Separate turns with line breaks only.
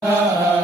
Ah, ah, ah.